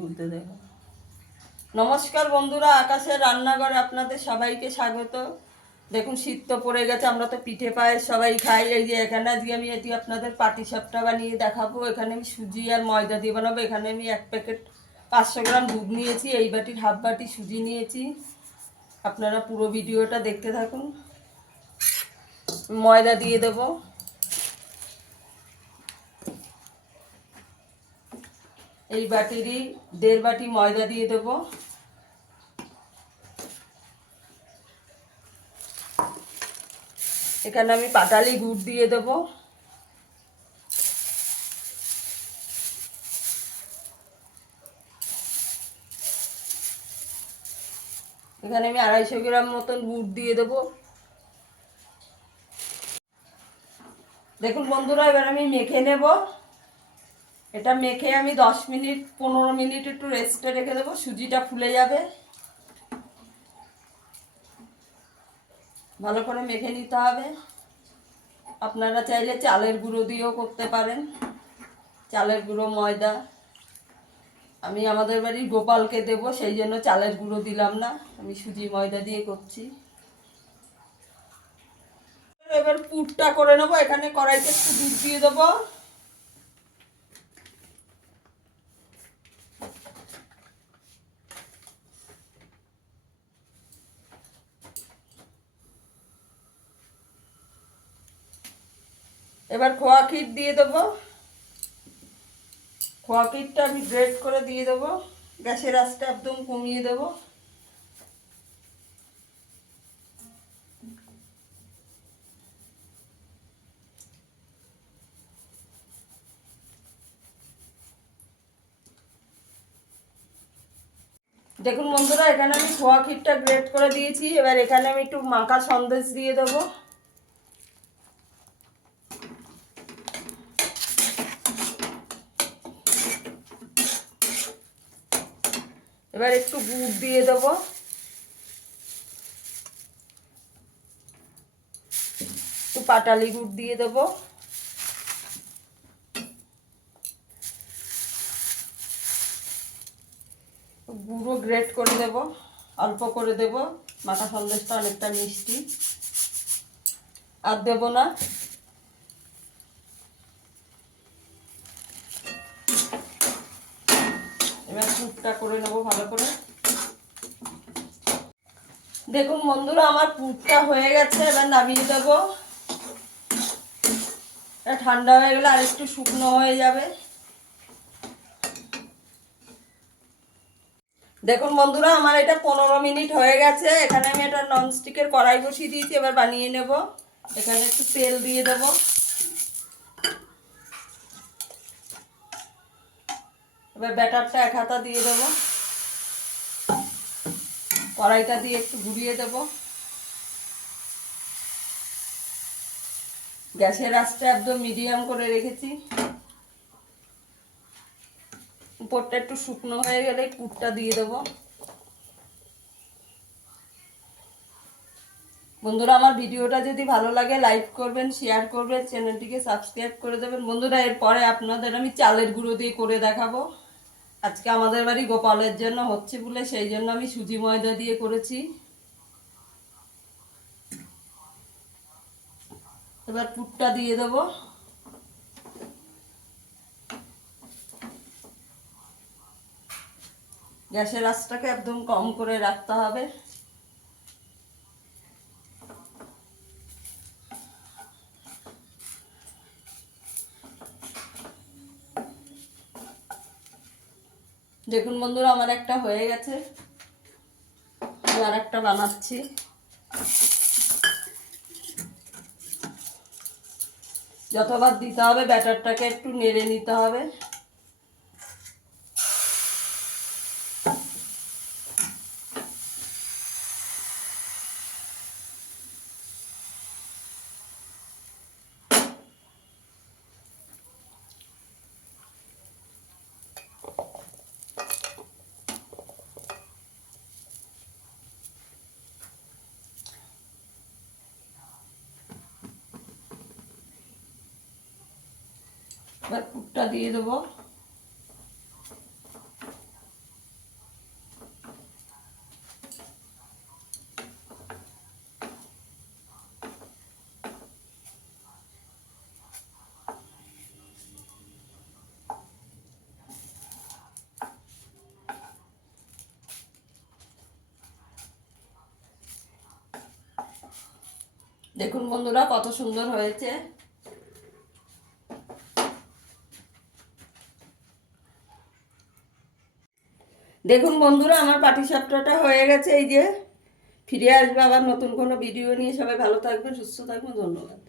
ঘুরতে দেখো। নমস্কার বন্ধুরা, আকাশের রান্নাঘরে আপনাদের সবাইকে স্বাগত। দেখুন শীত তো পড়ে গেছে, আমরা তো পিঠে পায়েস সবাই খাই। এই যে এখানে আজকে আমি এটি আপনাদের পাটিসাপটা বানিয়ে দেখাবো। এখানে আমি সুজি আর ময়দা দিয়ে বানাবো। এখানে আমি 1 প্যাকেট 500 গ্রাম দুধ নিয়েছি, এই বাটির হাফ বাটি সুজি নিয়েছি। আপনারা পুরো ভিডিওটা দেখতে থাকুন। ময়দা দিয়ে দেবো, এই বাটিরই 1.5 বাটি ময়দা দিয়ে দেবো। এখানে আমি পাটালি গুড় দিয়ে দেবো। এখানে আমি 250 গ্রাম মতন গুড় দিয়ে দেবো। দেখুন বন্ধুরা, এবার আমি মেখে নেব। এটা মেখে আমি 10 মিনিট 15 মিনিট একটু রেস্টে রেখে দেবো, সুজিটা ফুলে যাবে। ভালো করে মেখে নিতে হবে। আপনারা চাইলে চালের গুঁড়ো দিয়েও করতে পারেন, চালের গুঁড়ো, ময়দা। আমি আমাদের বাড়ির গোপালকে দেব, সেই জন্য চালের গুঁড়ো দিলাম না, আমি সুজি ময়দা দিয়ে করছি। এবার পুরটা করে নেবো। এখানে কড়াইতে একটু দুধ দিয়ে দেবো। এবার খোয়া ক্ষীর দিয়ে দেবো। খোয়া ক্ষীরটা আমি গ্রেট করে দিয়ে দেবো। গ্যাসের আঁচটা একদম কমিয়ে দেবো। দেখুন বন্ধুরা, এখানে আমি খোয়া ক্ষীরটা গ্রেট করে দিয়েছি। এবার এখানে আমি একটু মাখা সন্দেশ দিয়ে দেবো। এবার একটু গুড় দিয়ে দেবো। একটু পাটালি গুড় দিয়ে দেবো। গুঁড়ো গ্রেট করে দেব, অল্প করে দেব। মাখা সন্দেশটা অনেকটা মিষ্টি, আর দেব না। এবার পুরটা করে নেব ভালো করে। দেখুন বন্ধুরা, আমার পুরটা হয়ে গেছে। এবার নামিয়ে দেবো। এটা ঠান্ডা হয়ে গেলে আর একটু শুকনো হয়ে যাবে। দেখুন বন্ধুরা, আমার এটা 15 মিনিট হয়ে গেছে। এখানে আমি একটা ননস্টিকের কড়াই বসিয়ে দিয়েছি, এবার বানিয়ে নেব। এখানে একটু তেল দিয়ে দেব। এবার ব্যাটারটা 1 হাতা দিয়ে দেব। কড়াইটা দিয়ে একটু ঘুরিয়ে দেব। গ্যাসের আঁচটা একদম মিডিয়াম করে রেখেছি। উপরটা একটু শুকনো হয়ে গেলে পুরটা দিয়ে দেব। বন্ধুরা, আমার ভিডিওটা যদি ভালো লাগে লাইক করবেন, শেয়ার করবেন, চ্যানেলটিকে সাবস্ক্রাইব করে দেবেন। বন্ধুরা, এরপরে আপনাদের আমি চালের গুঁড়ো দিয়ে করে দেখাবো। আজকে আমাদের বাড়ি গোপালের জন্য হচ্ছে বলে সেই জন্য আমি সুজি ময়দা দিয়ে করেছি। এবার পুরটা দিয়ে দেব। গ্যাসের আঁচটাকে একদম কম করে রাখতে হবে। দেখুন বন্ধুরা, আমার একটা হয়ে গেছে। আর একটা বানাচ্ছি। যতবার দিতে হবে ব্যাটারটাকে একটু নেড়ে নিতে হবে। এবার পুরটা দিয়ে দেবো। দেখুন বন্ধুরা কত সুন্দর হয়েছে। দেখুন বন্ধুরা আমার পাটিসাপটাটা হয়ে গেছে। এই যে ফিরে আসবে আবার নতুন কোনো ভিডিও নিয়ে। সবাই ভালো থাকবেন, সুস্থ থাকবেন, ধন্যবাদ।